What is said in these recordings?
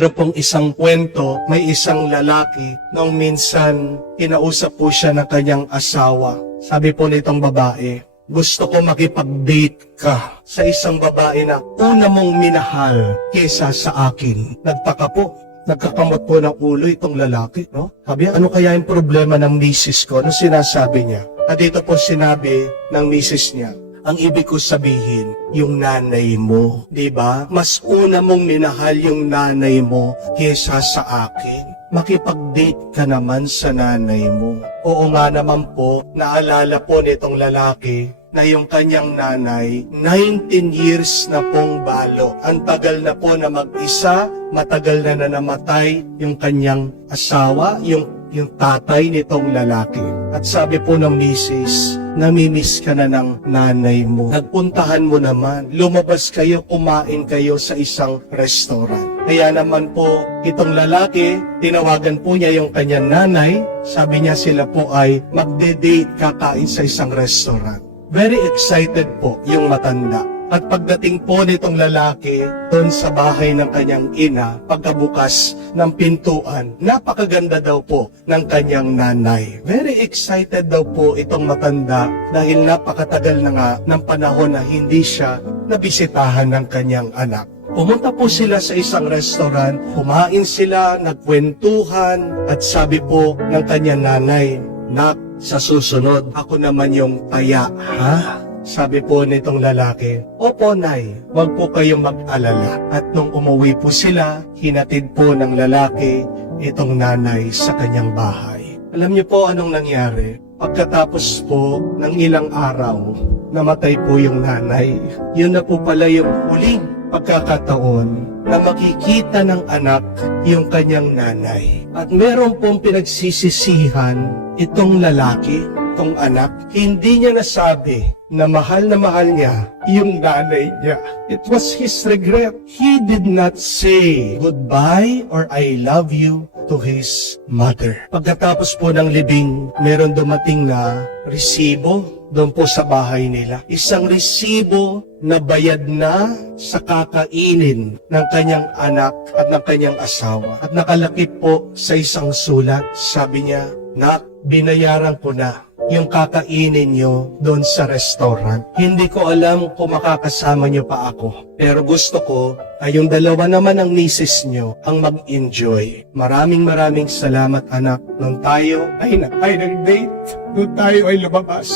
Meron pong isang kwento, may isang lalaki nung minsan kinausap po siya ng kanyang asawa. Sabi po nitong babae, gusto ko makipag-date ka sa isang babae na una mong minahal kesa sa akin. Nagtaka po, nagkakamot po ng ulo itong lalaki, no? Sabi, ano kaya yung problema ng misis ko? Ano sinasabi niya? At dito po sinabi ng misis niya, ang ibig ko sabihin, yung nanay mo, di ba? Mas una mong minahal yung nanay mo kesa sa akin. Makipag-date ka naman sa nanay mo. Oo nga naman po, naalala po nitong lalaki na yung kanyang nanay, 19 years na pong balo. Ang tagal na po na mag-isa, matagal na namatay yung kanyang asawa, yung tatay nitong lalaki. At sabi po ng misis, namimiss ka na ng nanay mo. Nagpuntahan mo naman, lumabas kayo, kumain kayo sa isang restaurant. Kaya naman po, itong lalaki, tinawagan po niya yung kanyang nanay. Sabi niya sila po ay magde-date kakain sa isang restaurant. Very excited po yung matanda. At pagdating po nitong lalaki doon sa bahay ng kanyang ina, pagkabukas ng pintuan, napakaganda daw po ng kanyang nanay. Very excited daw po itong matanda dahil napakatagal na nga ng panahon na hindi siya nabisitahan ng kanyang anak. Pumunta po sila sa isang restaurant, kumain sila, nagkwentuhan, at sabi po ng kanyang nanay, "Nak, sa susunod, ako naman yung taya, ha?" Sabi po nitong lalaki, "Opo, Nay, wag po kayong mag-alala." At nung umuwi po sila, hinatid po ng lalaki itong nanay sa kanyang bahay. Alam niyo po anong nangyari? Pagkatapos po ng ilang araw, namatay po yung nanay. Yun na po pala yung huling pagkakataon na makikita ng anak yung kanyang nanay. At meron pong pinagsisisihan itong lalaki, itong anak. Hindi niya nasabi na mahal niya yung nanay niya. It was his regret. He did not say goodbye or I love you to his mother. Pagkatapos po ng libing, meron dumating na resibo doon po sa bahay nila. Isang resibo na bayad na sa kakainin ng kanyang anak at ng kanyang asawa. At nakalakip po sa isang sulat, sabi niya, "Nak, binayaran ko na yung kakainin nyo doon sa restaurant. Hindi ko alam kung makakasama nyo pa ako. Pero gusto ko ay yung dalawa naman ng misis nyo ang mag-enjoy. Maraming salamat anak. Nung tayo ay nag-date, nung tayo ay lumabas.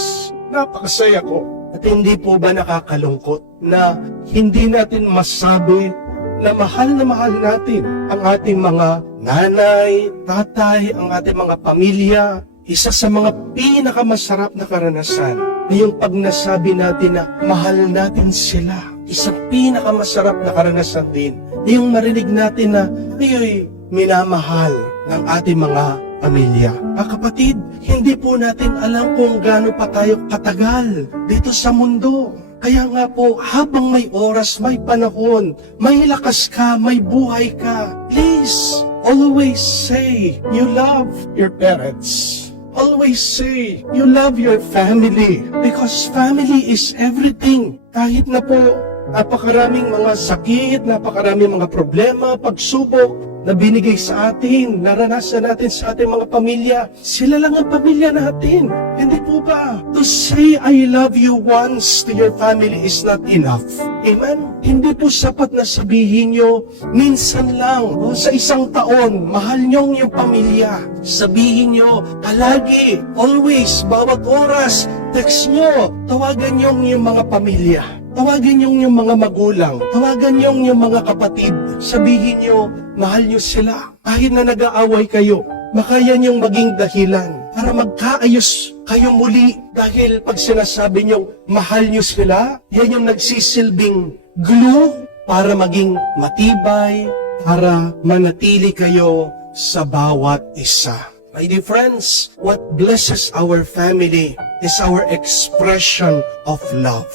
Napakasaya ko." At hindi po ba nakakalungkot na hindi natin masabi na mahal natin ang ating mga nanay, tatay, ang ating mga pamilya. Isa sa mga pinakamasarap na karanasan ay yung pag nasabi natin na mahal natin sila. Isang pinakamasarap na karanasan din ay yung marinig natin na tayo'y minamahal ng ating mga pamilya. Kapatid, hindi po natin alam kung gaano pa tayo katagal dito sa mundo. Kaya nga po, habang may oras, may panahon, may lakas ka, may buhay ka, please, always say you love your parents. Always say you love your family because family is everything. Kahit na po napakaraming mga sakit, napakaraming mga problema, pagsubok na binigay sa atin, naranasan natin sa ating mga pamilya, sila lang ang pamilya natin. Hindi po ba? To say I love you once to your family is not enough. Amen? Hindi po sapat na sabihin nyo, minsan lang, sa isang taon, mahal nyo yung pamilya. Sabihin nyo, palagi, always, bawat oras, text nyo, tawagan nyo yung mga pamilya. Tawagan niyo yung mga magulang, tawagan niyo yung mga kapatid, sabihin niyo, mahal niyo sila. Kahit na nag-aaway kayo, makaya niyong maging dahilan para magkaayos kayo muli. Dahil pag sinasabi niyo, mahal niyo sila, yan yung nagsisilbing glue para maging matibay, para manatili kayo sa bawat isa. My dear friends, what blesses our family is our expression of love.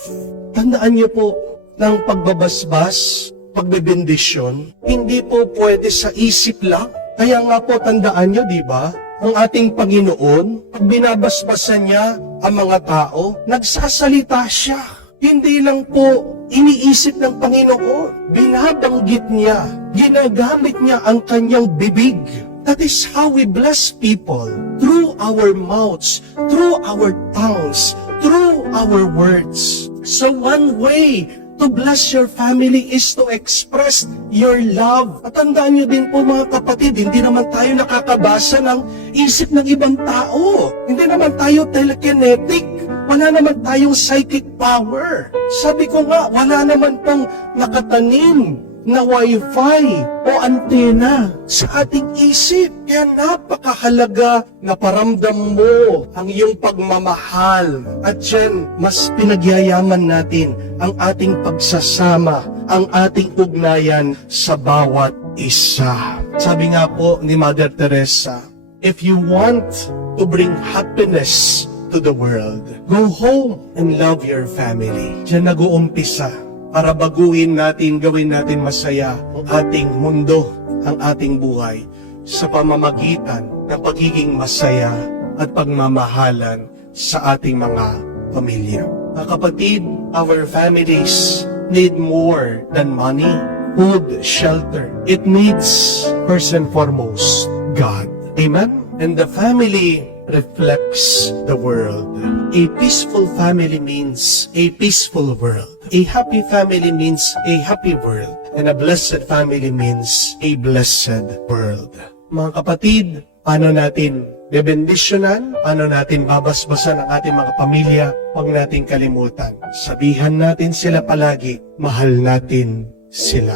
Tandaan niyo po, ng pagbabasbas, pagbebendisyon, hindi po pwede sa isip lang. Kaya nga po, tandaan niyo, di ba? Ang ating Panginoon, pag binabasbasan niya ang mga tao, nagsasalita siya. Hindi lang po iniisip ng Panginoon, binabanggit niya, ginagamit niya ang kanyang bibig. That is how we bless people, through our mouths, through our tongues, through our words. So one way to bless your family is to express your love. At tandaan nyo din po mga kapatid, hindi naman tayo nakakabasa ng isip ng ibang tao. Hindi naman tayo telekinetic. Wala naman tayong psychic power. Sabi ko nga, wala naman pong nakatanim na wifi o antena sa ating isip. Kaya napakahalaga na paramdam mo ang iyong pagmamahal. At yan, mas pinagyayaman natin ang ating pagsasama, ang ating ugnayan sa bawat isa. Sabi nga po ni Mother Teresa, if you want to bring happiness to the world, go home and love your family. Diyan nag-uumpisa para baguhin natin, gawin natin masaya ang ating mundo, ang ating buhay sa pamamagitan ng pagiging masaya at pagmamahalan sa ating mga pamilya. Mga kapatid, our families need more than money, food, shelter. It needs, first and foremost, God. Amen? And the family reflects the world. A peaceful family means a peaceful world. A happy family means a happy world. And a blessed family means a blessed world. Mga kapatid, paano natin bebendisyonan? Paano natin babasbasan ang ating mga pamilya? Huwag nating kalimutan. Sabihan natin sila palagi, mahal natin sila.